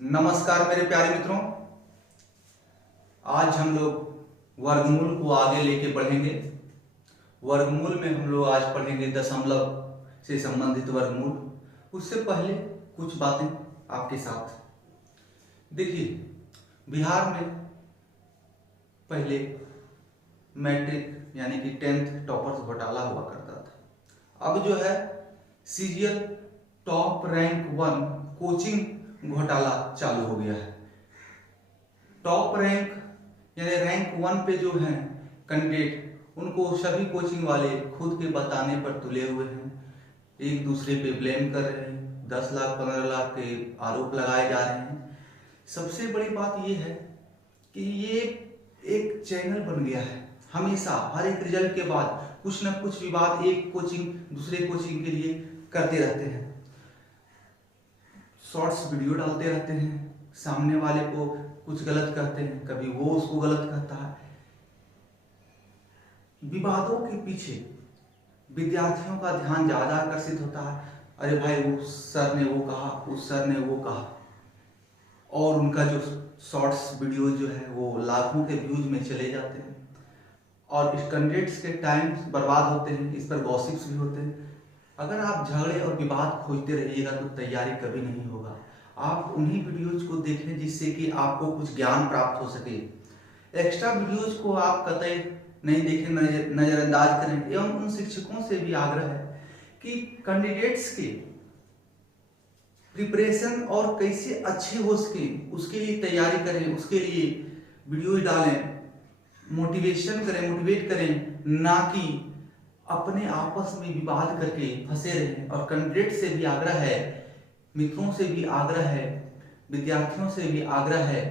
नमस्कार मेरे प्यारे मित्रों। आज हम लोग वर्गमूल को आगे लेके पढ़ेंगे। वर्गमूल में हम लोग आज पढ़ेंगे दशमलव से संबंधित वर्गमूल। उससे पहले कुछ बातें आपके साथ। देखिए, बिहार में पहले मैट्रिक यानी कि 10th टॉपर्स घोटाला हुआ करता था। अब जो है सीरियल टॉप रैंक 1 कोचिंग घोटाला चालू हो गया है। टॉप रैंक यानी रैंक 1 पे जो हैं कैंडिडेट, उनको सभी कोचिंग वाले खुद के बताने पर तुले हुए हैं, एक दूसरे पे ब्लेम कर रहे हैं, 10 लाख 15 लाख के आरोप लगाए जा रहे हैं। सबसे बड़ी बात ये है कि ये एक चैनल बन गया है। हमेशा हर एक रिजल्ट के बाद कुछ न कुछ विवाद एक कोचिंग दूसरे कोचिंग के लिए करते रहते हैं। शॉर्ट्स वीडियो डालते रहते हैं, सामने वाले को कुछ गलत कहते हैं, कभी वो उसको गलत कहता है। विवादों के पीछे विद्यार्थियों का ध्यान ज्यादा आकर्षित होता है। अरे भाई, उस सर ने वो कहा, उस सर ने वो कहा, और उनका जो शॉर्ट्स वीडियो जो है वो लाखों के व्यूज में चले जाते हैं और इस कैंडिडेट्स के टाइम बर्बाद होते हैं। इस पर गॉसिप्स भी होते हैं। अगर आप झगड़े और विवाद खोजते रहिएगा तो तैयारी कभी नहीं होगा। आप उन्हीं वीडियोज को देखें जिससे कि आपको कुछ ज्ञान प्राप्त हो सके। एक्स्ट्रा वीडियोज को आप कतई नहीं देखें, नजरअंदाज करें। एवं उन शिक्षकों से भी आग्रह है कि कैंडिडेट्स के प्रिपरेशन और कैसे अच्छे हो सके उसके लिए तैयारी करें, उसके लिए वीडियो डालें, मोटिवेशन करें, मोटिवेट करें, ना कि अपने आपस में विवाद करके फंसे रहें। और कैंडिडेट से भी आग्रह है, मित्रों से भी आग्रह है, विद्यार्थियों से भी आग्रह है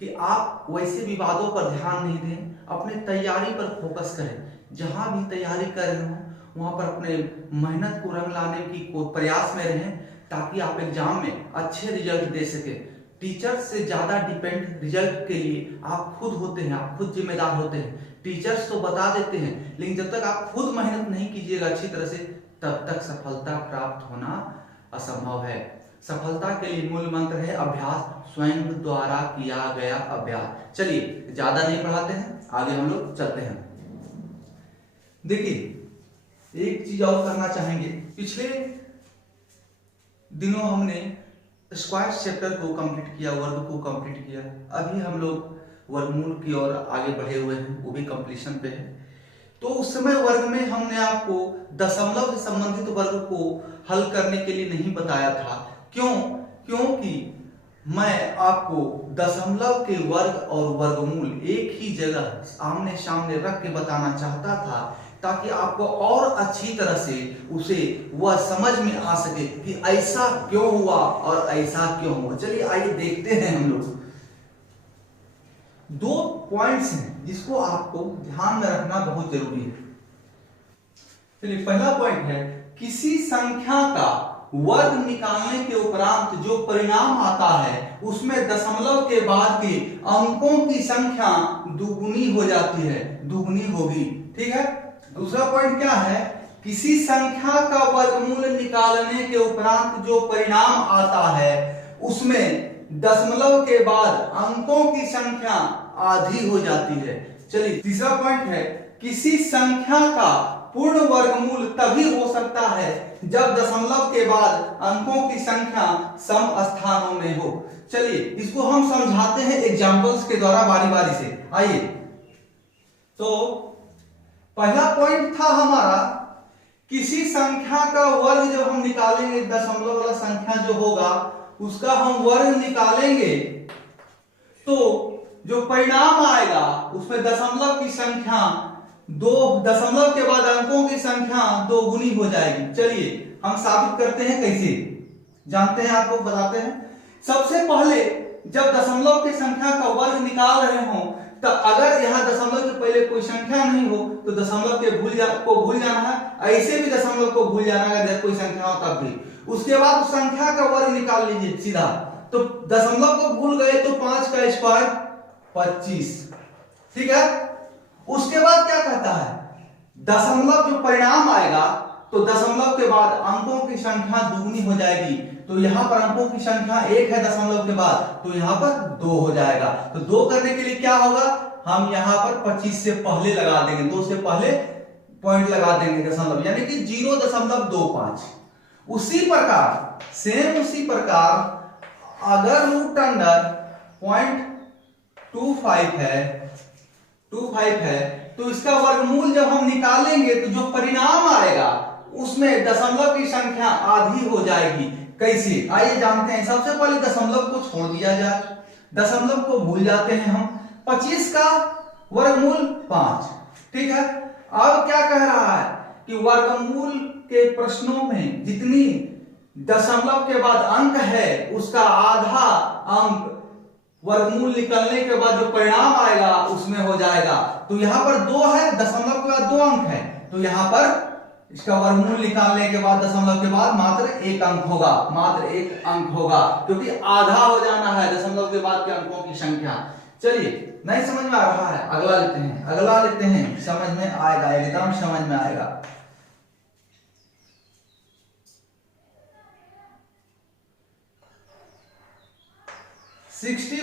कि आप वैसे विवादों पर ध्यान नहीं दें, अपने तैयारी पर फोकस करें। जहां भी तैयारी कर रहे हो वहां पर अपने मेहनत को रंग लाने की प्रयास में रहें, ताकि आप एग्जाम में अच्छे रिजल्ट दे सकें। टीचर से ज्यादा डिपेंड रिजल्ट के लिए आप खुद होते हैं, आप खुद जिम्मेदार होते हैं। टीचर्स तो बता देते हैं, लेकिन जब तक आप खुद मेहनत नहीं कीजिएगा अच्छी तरह से, तब तक सफलता प्राप्त होना असंभव है। सफलता के लिए मूल मंत्र है अभ्यास, स्वयं द्वारा किया गया अभ्यास। चलिए, ज्यादा नहीं पढ़ाते हैं, आगे हम लोग चलते हैं। देखिए, एक चीज और करना चाहेंगे। पिछले दिनों हमने स्क्वायर चैप्टर को कंप्लीट किया, वर्ग को कंप्लीट किया। अभी हम लोग वर्गमूल की ओर आगे बढ़े हुए हैं, वो भी कंप्लीशन पे है। तो उस समय वर्ग में हमने आपको दशमलव से संबंधित वर्ग को हल करने के लिए नहीं बताया था। क्योंकि मैं आपको दशमलव के वर्ग और वर्गमूल एक ही जगह आमने सामने रख के बताना चाहता था, ताकि आपको और अच्छी तरह से उसे वह समझ में आ सके कि ऐसा क्यों हुआ और ऐसा क्यों हुआ। चलिए आइए देखते हैं। हम लोग 2 पॉइंट्स हैं जिसको आपको ध्यान में रखना बहुत जरूरी है। चलिए, पहला पॉइंट है, किसी संख्या का वर्ग निकालने के उपरांत जो परिणाम आता है उसमें दशमलव के बाद के अंकों की संख्या दुगुनी हो जाती है, दुगुनी होगी। ठीक है। दूसरा पॉइंट क्या है, किसी संख्या का वर्गमूल निकालने के उपरांत जो परिणाम आता है उसमें दशमलव के बाद अंकों की संख्या आधी हो जाती है। चलिए, तीसरा पॉइंट है, किसी संख्या का पूर्ण वर्गमूल तभी हो सकता है जब दशमलव के बाद अंकों की संख्या सम स्थानों में हो। चलिए, इसको हम समझाते हैं एग्जांपल्स के द्वारा बारी बारी से। आइए, तो पहला पॉइंट था हमारा, किसी संख्या का वर्ग जब हम निकालेंगे, दशमलव वाला संख्या जो होगा उसका हम वर्ग निकालेंगे, तो जो परिणाम आएगा उसमें दशमलव की संख्या दशमलव के बाद अंकों की संख्या दोगुनी हो जाएगी। चलिए हम साबित करते हैं, कैसे जानते हैं, आपको बताते हैं। सबसे पहले जब दशमलव की संख्या का वर्ग निकाल रहे हो, तो अगर यहाँ दशमलव के पहले कोई संख्या नहीं हो तो दशमलव के भूल जाना है। ऐसे भी दशमलव को भूल जाना है अगर कोई संख्या हो तब भी। उसके बाद उस संख्या का वर्ग निकाल लीजिए सीधा। तो दशमलव को भूल गए तो 5 का स्क्वायर 25। ठीक है। उसके बाद क्या कहता है, दशमलव जो परिणाम आएगा तो दशमलव के बाद अंकों की संख्या दुगनी हो जाएगी। तो यहाँ पर अंकों की संख्या 1 है दशमलव के बाद, तो यहाँ पर 2 हो जाएगा। तो 2 करने के लिए क्या होगा, हम यहाँ पर 25 से पहले लगा देंगे, 2 से पहले पॉइंट लगा देंगे दशमलव, यानी कि 0.25। उसी प्रकार सेम उसी प्रकार अगर रूट अंडर 0.25 है तो इसका वर्गमूल जब हम निकालेंगे तो जो परिणाम आएगा उसमें दशमलव की संख्या आधी हो जाएगी। कैसे, आइए जानते हैं। सबसे पहले दशमलव को छोड़ दिया जाए, दशमलव को भूल जाते हैं हम। 25 का वर्गमूल 5, ठीक है। अब क्या कह रहा है कि वर्गमूल के प्रश्नों में जितनी दशमलव के बाद अंक है उसका आधा अंक वर्गमूल निकलने के बाद जो परिणाम आएगा उसमें हो जाएगा। तो यहां पर 2 है, दशमलव के बाद 2 अंक है, तो यहां पर इसका वर्गमूल निकालने के बाद दशमलव के बाद मात्र 1 अंक होगा, मात्र 1 अंक होगा, क्योंकि आधा हो जाना है दशमलव के बाद के अंकों की संख्या। चलिए, नहीं समझ में आ रहा है, अगला लेते हैं, अगला लेते हैं, समझ में आएगा, एकदम समझ में आएगा। सिक्सटी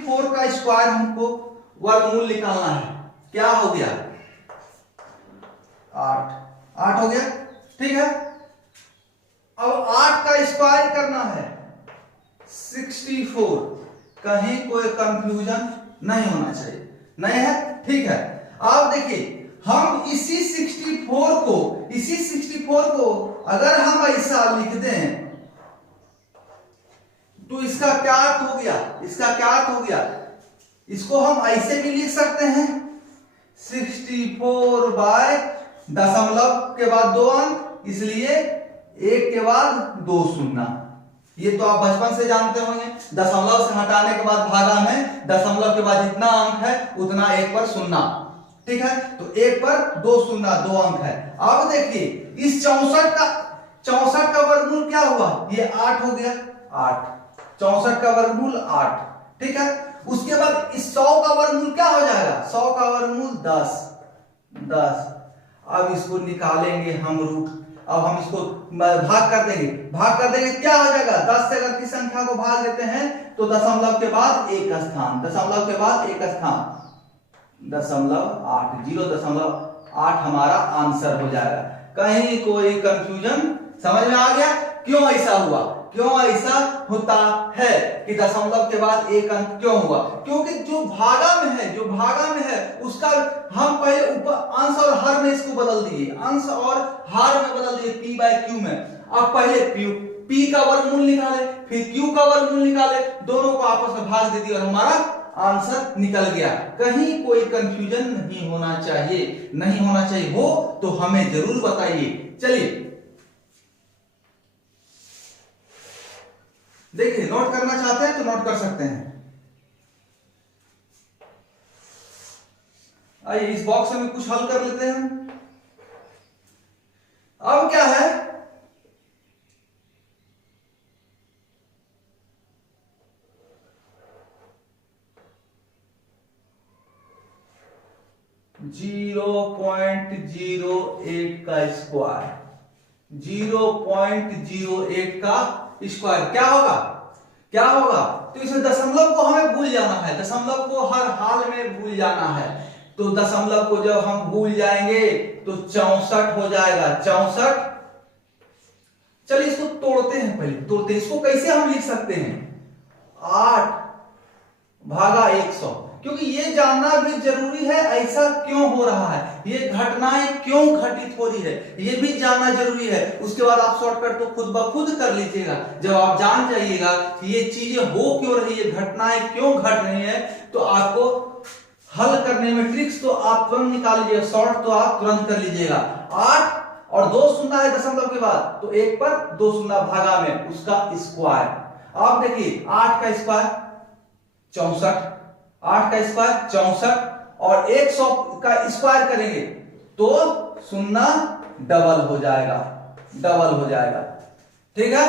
फोर का स्क्वायर हमको वर्गमूल निकालना है। क्या हो गया, 8 हो गया, ठीक है। अब 8 का स्क्वायर करना है 64, कहीं कोई कंफ्यूजन नहीं होना चाहिए, नहीं है, ठीक है। अब देखिए, हम इसी 64 को अगर हम ऐसा लिख दें तो इसका क्या अर्थ हो गया, इसका क्या अर्थ हो गया, इसको हम ऐसे भी लिख सकते हैं 64 बाय दशमलव के बाद 2 अंक, इसलिए 1 के बाद 2 शून्य। ये तो आप बचपन से जानते होंगे, दशमलव से हटाने के बाद भागा में दशमलव के बाद जितना अंक है उतना 1 पर शून्य, ठीक है। तो 1 पर 2 शून्य, 2 अंक है। अब देखिए, इस 64 का वर्गमूल क्या हुआ, ये 8 हो गया, 8, 64 का वर्गमूल 8, ठीक है। उसके बाद इस 100 का वर्गमूल क्या हो जाएगा, 100 का वर्गमूल 10। अब इसको निकालेंगे हम रूट, अब हम इसको भाग कर देंगे, क्या हो जाएगा, 10 से अगर किस संख्या को भाग देते हैं तो दशमलव के बाद एक स्थान, दशमलव के बाद एक स्थान, 0.8, 0.8 हमारा आंसर हो जाएगा। कहीं कोई कंफ्यूजन समझ में आ गया, क्यों ऐसा हुआ, क्यों ऐसा होता है कि दशमलव के बाद एक अंक क्यों हुआ, क्योंकि जो भागा में है उसका हम पहले ऊपर अंश और हर में इसको बदल दिए, अंश और हर में बदल दिए p बाय q में। अब पहले p का वर्गमूल निकाले, फिर q का वर्गमूल निकाले, दोनों को आपस में भाग दे दिया और हमारा आंसर निकल गया। कहीं कोई कंफ्यूजन नहीं होना चाहिए, हो तो हमें जरूर बताइए। चलिए देखिए, नोट करना चाहते हैं तो नोट कर सकते हैं। आइए इस बॉक्स में कुछ हल कर लेते हैं। अब क्या है, .08 का स्क्वायर, 0.08 का स्क्वायर क्या होगा, तो इसमें दशमलव को हमें भूल जाना है, दशमलव को हर हाल में भूल जाना है। तो दशमलव को जब हम भूल जाएंगे तो 64 हो जाएगा, 64। चलिए इसको तोड़ते हैं, पहले इसको कैसे हम लिख सकते हैं, 8 भागा 100, क्योंकि ये जानना भी जरूरी है ऐसा क्यों हो रहा है, ये घटनाएं क्यों घटित हो रही है, ये भी जानना जरूरी है। उसके बाद आप शॉर्टकट तो खुद ब खुद कर लीजिएगा। जब आप जान जाइएगा कि ये चीजें हो क्यों रही है, घटनाएं क्यों घट रही है, तो आपको हल करने में ट्रिक्स तो आप तुरंत निकाल लीजिएगा, शॉर्ट तो आप तुरंत कर लीजिएगा। 8 और 2 शून्य है दशमलव के बाद, तो 1 पर 2 शून्य भागा में उसका स्क्वायर। आप देखिए 8 का स्क्वायर 64, 8 का स्क्वायर 64 और 100 का स्क्वायर करेंगे तो शून्य डबल हो जाएगा, ठीक है।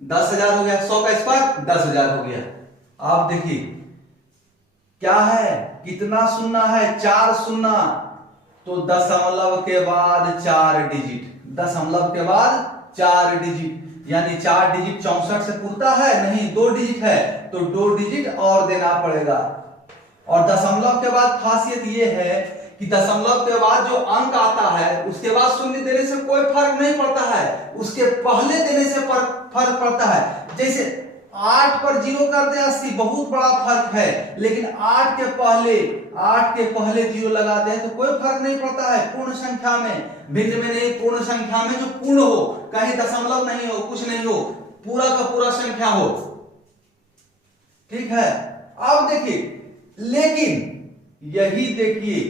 10,000 हो गया, 100 का स्क्वायर 10,000 हो गया। आप देखिए क्या है, कितना शून्य है, 4 शून्य, तो दशमलव के बाद 4 डिजिट, दशमलव के बाद 4 डिजिट, यानी 4 डिजिट 64 से पूरता है नहीं, 2 डिजिट है तो 2 डिजिट और देना पड़ेगा। और दशमलव के बाद खासियत ये है कि दशमलव के बाद जो अंक आता है उसके बाद शून्य देने से कोई फर्क नहीं पड़ता है, उसके पहले देने से फर्क पड़ता है। जैसे 8 पर 0 कर दे 80, बहुत बड़ा फर्क है, लेकिन 8 के पहले 0 लगाते हैं तो कोई फर्क नहीं पड़ता है। पूर्ण संख्या में, भिन्न में नहीं, पूर्ण संख्या में जो पूर्ण हो, कहीं दशमलव नहीं हो, कुछ नहीं हो, पूरा का पूरा संख्या हो, ठीक है। अब देखिए, लेकिन यही देखिए,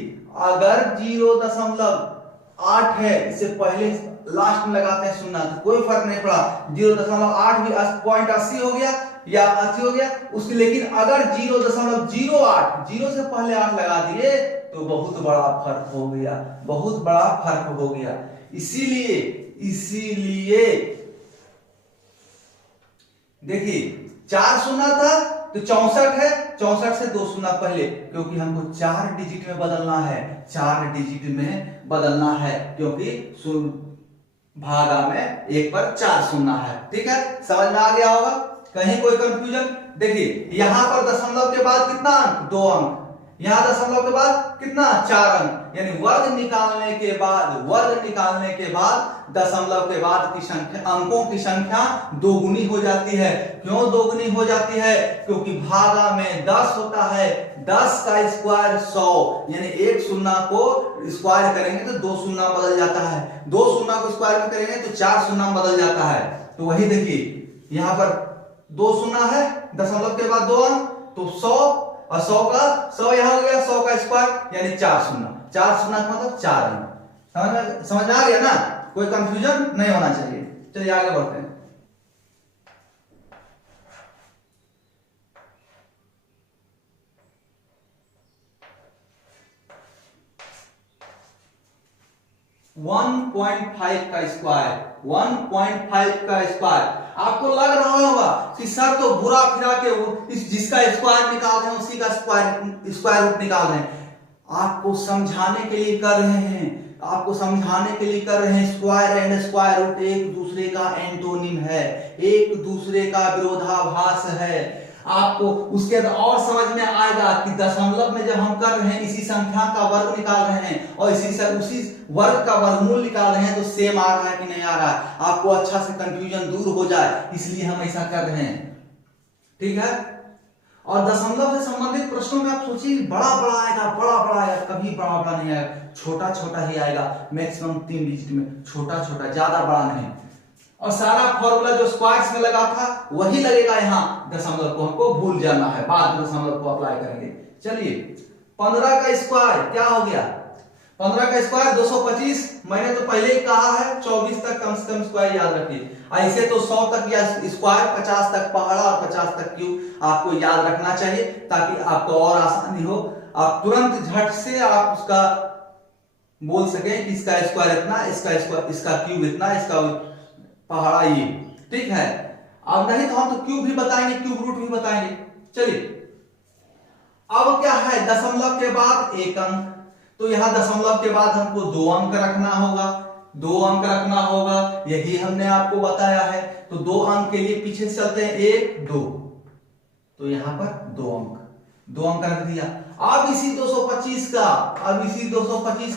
अगर 0.8 है, इससे पहले लास्ट में लगाते हैं शून्य तो कोई फर्क नहीं पड़ा, 0.8 भी 0.80 हो गया या 80 हो गया उसके। लेकिन अगर 0.08, 0 से पहले 8 लगा दिए तो बहुत बड़ा फर्क हो गया, बहुत बड़ा फर्क हो गया। इसीलिए देखिए, 4 शून्य था तो 64 है, 64 से 2 शून्य पहले, क्योंकि हमको 4 डिजिट में बदलना है, 4 डिजिट में बदलना है, क्योंकि भागा में 1 पर 4 शून्य है। ठीक है, समझ में आ गया होगा, कहीं कोई कंफ्यूजन? देखिए, यहां पर दशमलव के बाद कितना अंक? 2 अंक, यहां दशमलव के बाद कितना? 4 अंक, यानी वर्ग निकालने के बाद दशमलव के बाद की संख्या, अंकों की संख्या दोगुनी हो जाती है। क्यों दोगुनी हो जाती है? क्योंकि भागा में 10 होता है, 10 का स्क्वायर 100, यानी एक शून्य को स्क्वायर करेंगे तो 2 शून्य बदल जाता है, 2 शून्य को स्क्वायर में करेंगे तो 4 शून्य बदल जाता है। तो वही देखिए, यहां पर 2 शून्य है, दशमलव के बाद 2 अंक, तो 100 और 100 यहां हो गया, 100 का स्क्वायर यानी 4 शून्य, 4 शून्य का मतलब 4 अंक। समझ में आ गया ना? कोई कंफ्यूजन नहीं होना चाहिए। चलिए आगे बढ़ते हैं। वन 1.5 का स्क्वायर, 1.5 का स्क्वायर। आपको लग रहा होगा कि सर तो बुरा फिरा के जिसका स्क्वायर निकाल रहे हैं उसी का स्क्वायर रूट निकाल रहे हैं। आपको समझाने के लिए कर रहे हैं, स्क्वायर एंड स्क्वायर रूट एक दूसरे का एंटोनिम है, एक दूसरे का विरोधाभास है। आपको उसके और समझ में आएगा कि दशमलव में जब हम कर रहे हैं इसी संख्या का वर्ग निकाल रहे हैं और उसी वर्ग का वर्गमूल निकाल रहे हैं तो सेम आ रहा है कि नहीं आ रहा है, आपको अच्छा से कंफ्यूजन दूर हो जाए, इसलिए हम ऐसा कर रहे हैं। ठीक है, और दशमलव से संबंधित प्रश्नों में आप सोचिए, बड़ा बड़ा आएगा, कभी बड़ा नहीं आएगा, छोटा ही आएगा, मैक्सिमम 3 डिजिट में, छोटा ज्यादा बड़ा नहीं। और सारा फॉर्मूला जो स्क्वायर्स में लगा था वही लगेगा यहाँ, दशमलव को हमको भूल जाना है, बाद में दशमलव को अप्लाई करेंगे। चलिए, 15 का स्क्वायर क्या हो गया? 15 का स्क्वायर 225, मैंने तो पहले ही कहा है 24 तक कम से कम स्क्वायर याद रखिए। ऐसे तो 100 तक या स्क्वायर, 50 तक पहाड़ा और 50 तक क्यूब आपको याद रखना चाहिए, ताकि आपको और आसानी हो, आप तुरंत झट से आप उसका बोल सकें कि इसका स्क्वायर इतना, इसका क्यूब इतना, इसका पहाड़ा ये। ठीक है, अब नहीं तो हम तो क्यूब भी बताएंगे, क्यूब रूट भी बताएंगे। चलिए, अब क्या है, दशमलव के बाद 1 अंक, तो यहां दशमलव के बाद हमको 2 अंक रखना होगा, यही हमने आपको बताया है। तो 2 अंक के लिए पीछे चलते हैं, 1 2, तो यहां पर 2 अंक रख दिया। अब इसी 225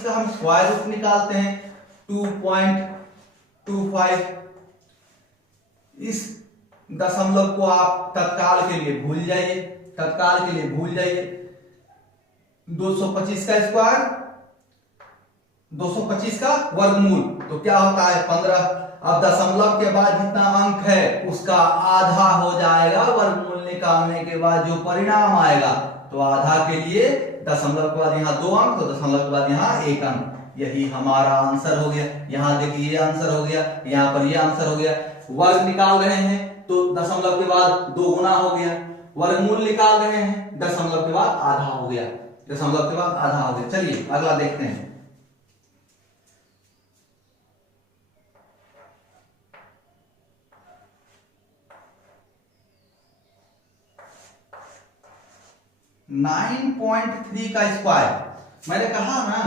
का हम स्क्वायर रूट निकालते हैं, 2.25। इस दशमलव को आप तत्काल के लिए भूल जाइए, 225 का स्क्वायर, 225 का वर्गमूल, तो क्या होता है 15। अब दशमलव के बाद जितना अंक है उसका आधा हो जाएगा, वर्गमूल निकालने के बाद जो परिणाम आएगा, तो आधा के लिए दशमलव के बाद यहाँ 2 अंक, तो दशमलव के बाद यहाँ 1 अंक, यही हमारा आंसर हो गया। यहाँ देखिए ये आंसर हो गया, यहाँ पर ये आंसर हो गया। वर्ग निकाल रहे हैं तो दशमलव के बाद 2 गुना हो गया, वर्गमूल निकाल रहे हैं दशमलव के बाद आधा हो गया, चलिए अगला देखते हैं। नाइन 9.3 का स्क्वायर, मैंने कहा ना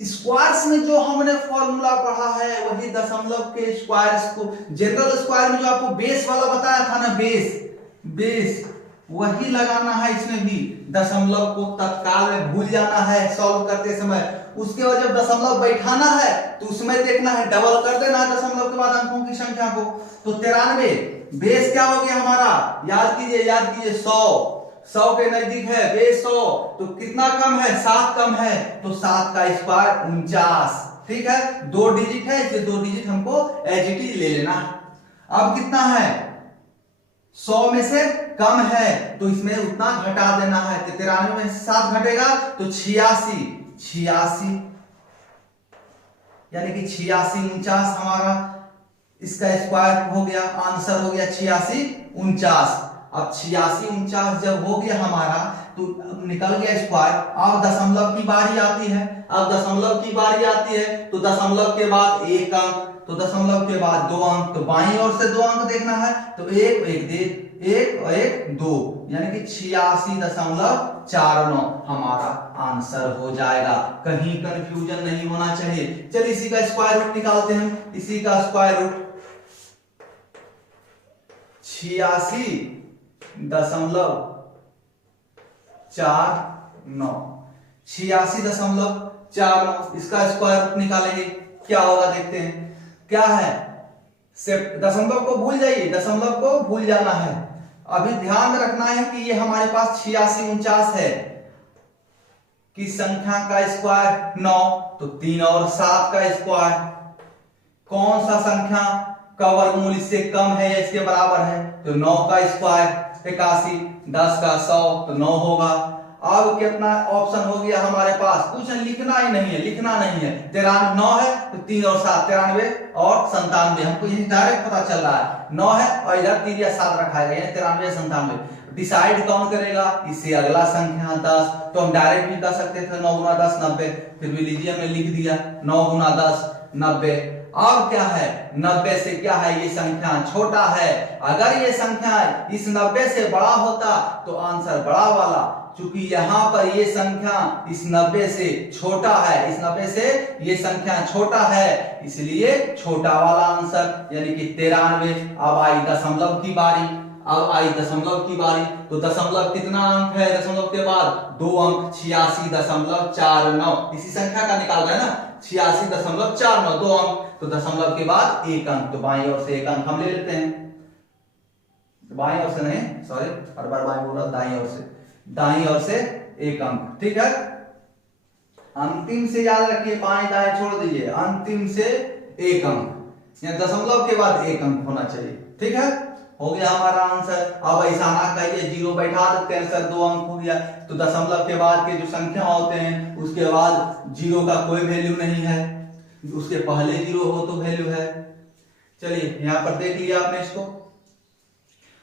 स्क्वायर्स में जो हमने फॉर्मूला पढ़ा है वही दशमलव के स्क्वायर्स को, जनरल स्क्वायर में जो आपको बेस वाला बताया था ना, बेस वही लगाना है इसमें भी। दशमलव को तत्काल में भूल जाना है सॉल्व करते समय, उसके बाद जब दशमलव बैठाना है तो उसमें देखना है, डबल कर देना है दशमलव के बाद अंकों की संख्या को। तो 93 बेस क्या हो गया हमारा, याद कीजिए 100 के नजदीक है बेस 100, तो कितना कम है, 7 कम है, तो 7 का स्क्वायर 49। ठीक है, 2 डिजिट है, इसे 2 डिजिट हमको एज इट इज ले लेना है। अब कितना है, 100 में से कम है तो इसमें उतना घटा देना है, तो 93 में से 7 घटेगा तो 86 यानी कि 49 हमारा इसका स्क्वायर हो गया, आंसर हो गया 86 अब 86 जब हो गया हमारा तो निकल गया स्क्वायर। अब दशमलव की बारी आती है, तो दशमलव के बाद 1 अंक, तो दशमलव के बाद 2 अंक, तो बाईं ओर से 2 अंक देखना है, तो 1 और 1 2 यानी कि 86.49 हमारा आंसर हो जाएगा। कहीं कंफ्यूजन नहीं होना चाहिए। चलिए इसी का स्क्वायर रूट निकालते हैं। इसी का स्क्वायर रूट 86.49 इसका स्क्वायर रूट निकालेंगे, क्या होगा देखते हैं। क्या है, दशमलव को भूल जाइए, दशमलव को भूल जाना है। अभी ध्यान रखना है कि ये हमारे पास 86 है कि संख्या का स्क्वायर 9, तो 3 और 7 का स्क्वायर, कौन सा संख्या का वर्गमूल इससे कम है या इसके बराबर है, तो 9 का स्क्वायर 81, 10 का 100 तो 9 होगा। अब कितना ऑप्शन हो गया हमारे पास, कुछ लिखना ही नहीं है, 9 है तो 3 और 7 93 और 97, हमको ये डायरेक्ट पता चल रहा है 9 है और इधर 3 या 7 रखा गया है, 93 97। डिसाइड कौन करेगा, इससे अगला संख्या 10, तो हम डायरेक्ट भी कर सकते थे 9 गुना 10 90, फिर भी लीजिए हमने लिख दिया 9 गुना 10 90। अब क्या है, 90 से क्या है, ये संख्या छोटा है। अगर ये संख्या इस 90 से बड़ा होता तो आंसर बड़ा वाला, क्योंकि यहाँ पर ये संख्या इस 90 से छोटा है, इस 90 से ये संख्या छोटा है, इसलिए छोटा वाला आंसर यानी कि 93। अब आई दशमलव की बारी, तो दशमलव कितना अंक है, दशमलव के बाद 2 अंक 86.49, इसी संख्या का निकाल रहे हैं ना, 86.49 2 अंक, तो दशमलव के बाद 1 अंक, तो बाईं ओर से 1 अंक हम ले लेते हैं, बाईं ओर से नहीं, सॉरी हर बार बाईं बोल रहा, दाईं ओर से 1 अंक। ठीक है, अंतिम से याद रखिए, बाएं दाएं छोड़ दीजिए, अंतिम से 1 अंक, या दशमलव के बाद 1 अंक होना चाहिए। ठीक है, हो गया हमारा आंसर। अब ऐसा ना कहिए 0 बैठा देते हैं सर 2 अंक हो गया, तो दशमलव के बाद के जो संख्या होते हैं उसके बाद 0 का कोई वैल्यू नहीं है, उसके पहले 0 हो तो वैल्यू है। चलिए यहाँ पर देख लिया आपने इसको।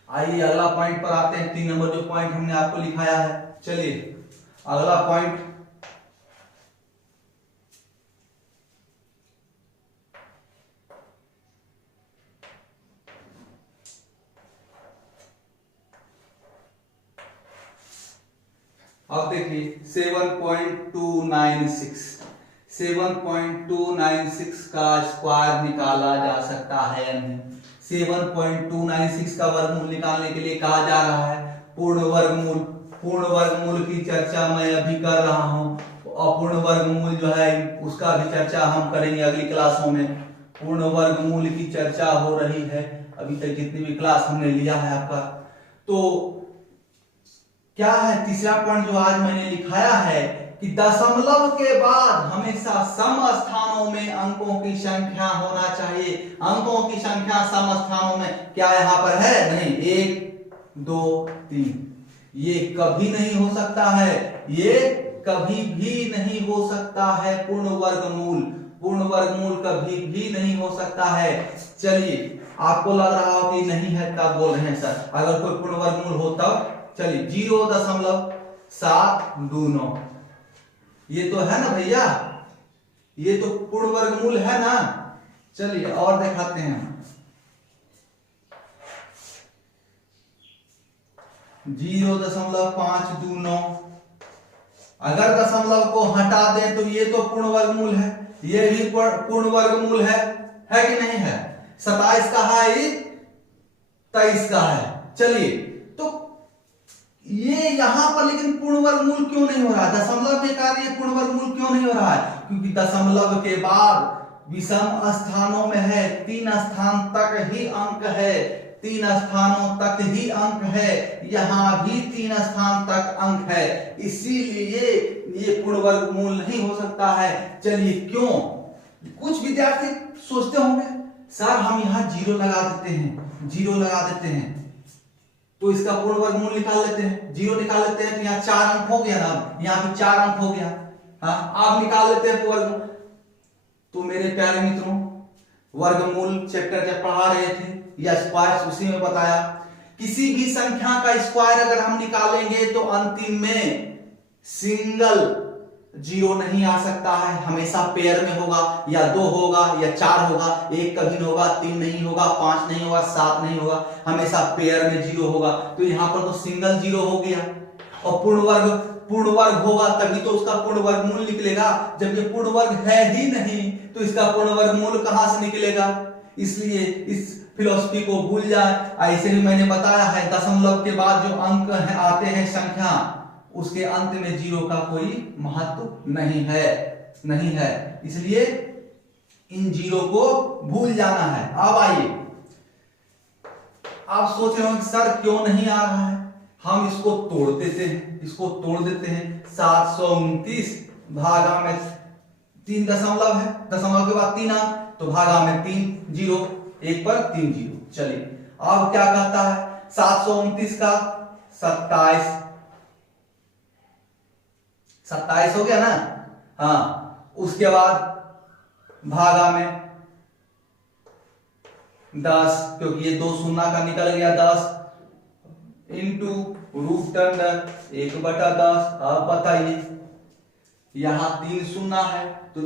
आइए अगला पॉइंट पर आते हैं, 3 नंबर जो पॉइंट हमने आपको लिखाया है। चलिए अगला पॉइंट, अब देखिए 7.296 का स्क्वायर निकाला जा सकता है या नहीं। 7.296 का वर्गमूल निकालने के लिए कहा जा रहा है पूर्ण वर्गमूल की चर्चा मैं अभी कर रहा हूं। अपूर्ण वर्गमूल जो है उसका भी चर्चा हम करेंगे अगली क्लासों में। पूर्ण वर्गमूल की चर्चा हो रही है अभी तक जितनी भी क्लास हमने लिया है आपका। तो क्या है तीसरा पॉइंट जो आज मैंने लिखाया है कि दशमलव के बाद हमेशा सम स्थानों में अंकों की संख्या होना चाहिए। अंकों की संख्या सम स्थानों में क्या यहाँ पर है, नहीं, 1 2 3, ये कभी नहीं हो सकता है, ये कभी भी नहीं हो सकता है। पूर्ण वर्गमूल कभी भी नहीं हो सकता है। चलिए आपको लग रहा हो कि नहीं है, तब बोल रहे हैं सर अगर कोई पूर्ण वर्गमूल हो तब। चलिए 0.729 ये तो है ना भैया, ये तो पूर्ण वर्गमूल है ना। चलिए और दिखाते हैं, 0.529 अगर दशमलव को हटा दें तो ये तो पूर्ण वर्गमूल है, ये भी पूर्ण वर्गमूल है कि नहीं है। 27 का है, 23 का है। चलिए, तो ये यहां पर लेकिन पूर्ण वर्गमूल क्यों नहीं हो रहा है? दशमलव के कारण ये पूर्ण वर्गमूल क्यों नहीं हो रहा है? क्योंकि दशमलव के बाद विषम स्थानों में है, 3 स्थान तक ही अंक है, 3 स्थानों तक ही अंक है, यहां भी 3 स्थान तक अंक है, इसीलिए ये पूर्ण वर्गमूल नहीं हो सकता है। चलिए, क्यों? कुछ विद्यार्थी सोचते होंगे सर हम यहां 0 लगा देते हैं, 0 लगा देते हैं तो इसका पूर्ण वर्गमूल निकाल लेते हैं। 0 निकाल लेते हैं तो यहाँ 4 अंक हो गया ना, यहाँ भी 4 अंक हो गया। हाँ, आप निकाल लेते हैं वर्गमूल। तो मेरे प्यारे मित्रों, वर्गमूल चैप्टर जब पढ़ा रहे थे या स्क्वायर, उसी में बताया किसी भी संख्या का स्क्वायर अगर हम निकालेंगे तो अंतिम में सिंगल 0 नहीं आ सकता है, हमेशा पेयर में होगा, या 2 होगा या 4 होगा, 1 कभी नहीं होगा, 3 नहीं होगा, 5 नहीं होगा, 7 नहीं होगा, हमेशा पेयर में 0 होगा। तो यहां पर तो सिंगल 0 हो गया। और पूर्ण वर्ग होगा तभी तो उसका पूर्ण वर्गमूल निकलेगा। जब ये पूर्ण वर्ग है ही नहीं तो इसका पूर्ण वर्गमूल कहां से निकलेगा? इसलिए इस फिलॉसफी को भूल जाए। ऐसे ही मैंने बताया है, दशमलव के बाद जो अंक है आते हैं संख्या, उसके अंत में 0 का कोई महत्व नहीं है, इसलिए इन 0 को भूल जाना है। अब आइए, आप सोच रहे हो सर क्यों नहीं आ रहा है? हम इसको तोड़ देते हैं। 729 भागा में 3 दशमलव है, दशमलव के बाद 3 अंक, तो भागा में 3 0, 1 पर 3 0। चलिए, अब क्या कहता है? 729 का 27 हो गया ना। हाँ, उसके बाद भागा में 10, क्योंकि ये 2 शून्य का निकल गया, 10 इंटू रूट अंडर 1/10। अब बताइए, यहां 3 शून्य है तो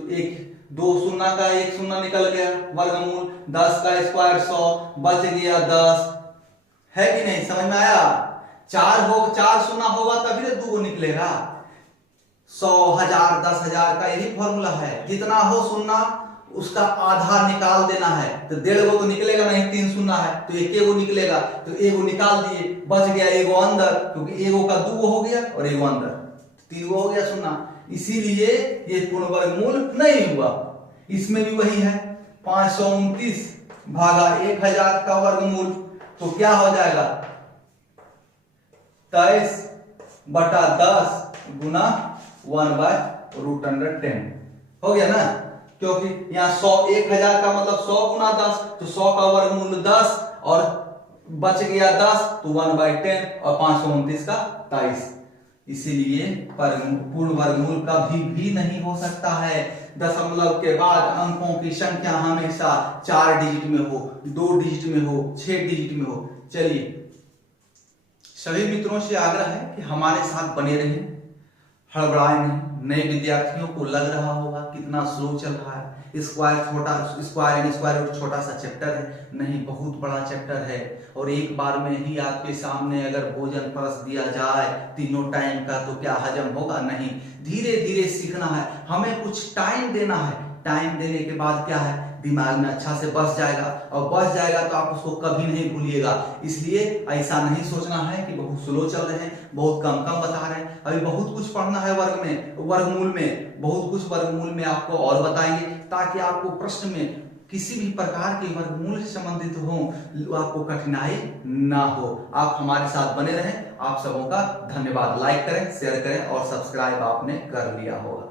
2 शून्य का 1 शून्य निकल गया, वर्गमूल 10 का स्क्वायर 100, बच गया 10, है कि नहीं? समझ में आया? 4 शून्य होगा तभी तो 2 निकलेगा। 100, 1000, 10,000 का यही फॉर्मूला है, जितना हो शून्य उसका आधा निकाल देना है। तो 1.5 तो निकलेगा नहीं, 3 शून्य है तो 1 निकलेगा, तो 1 निकाल दिए, बच गया 1 अंदर, क्योंकि 1 का 2 हो गया और 1 अंदर, 3 हो गया शून्य, इसीलिए ये पूर्ण वर्गमूल नहीं हुआ। इसमें भी वही है, 529 भागा 1000 का वर्गमूल, तो क्या हो जाएगा? 23/10 गुना 1/√10 हो गया ना। क्योंकि यहाँ 1000 का मतलब 100 गुना 10, तो 100 का वर्गमूल 10 और बच गया 10, तो 1/10 और 529 का 23, इसीलिए पूर्ण वर्गमूल कभी भी नहीं हो सकता है। दशमलव के बाद अंकों की संख्या हमेशा 4 डिजिट में हो, 2 डिजिट में हो, 6 डिजिट में हो। चलिए, सभी मित्रों से आग्रह है कि हमारे साथ बने रहें, हड़बड़ाएं नहीं। नए विद्यार्थियों को लग रहा होगा कितना स्लो चल रहा है, स्क्वायर छोटा सा चैप्टर है, नहीं बहुत बड़ा चैप्टर है। और एक बार में ही आपके सामने अगर भोजन परस दिया जाए 3 टाइम का तो क्या हजम होगा? नहीं, धीरे धीरे सीखना है, हमें कुछ टाइम देना है। टाइम देने के बाद क्या है, दिमाग में अच्छा से बस जाएगा, और बस जाएगा तो आप उसको कभी नहीं भूलिएगा। इसलिए ऐसा नहीं सोचना है कि बहुत स्लो चल रहे हैं, बहुत कम बता रहे हैं। अभी बहुत कुछ पढ़ना है वर्गमूल में बहुत कुछ वर्गमूल में आपको और बताएंगे, ताकि आपको प्रश्न में किसी भी प्रकार के वर्गमूल से संबंधित हो आपको कठिनाई ना हो। आप हमारे साथ बने रहें। आप सबों का धन्यवाद। लाइक करें, शेयर करें और सब्सक्राइब आपने कर लिया होगा।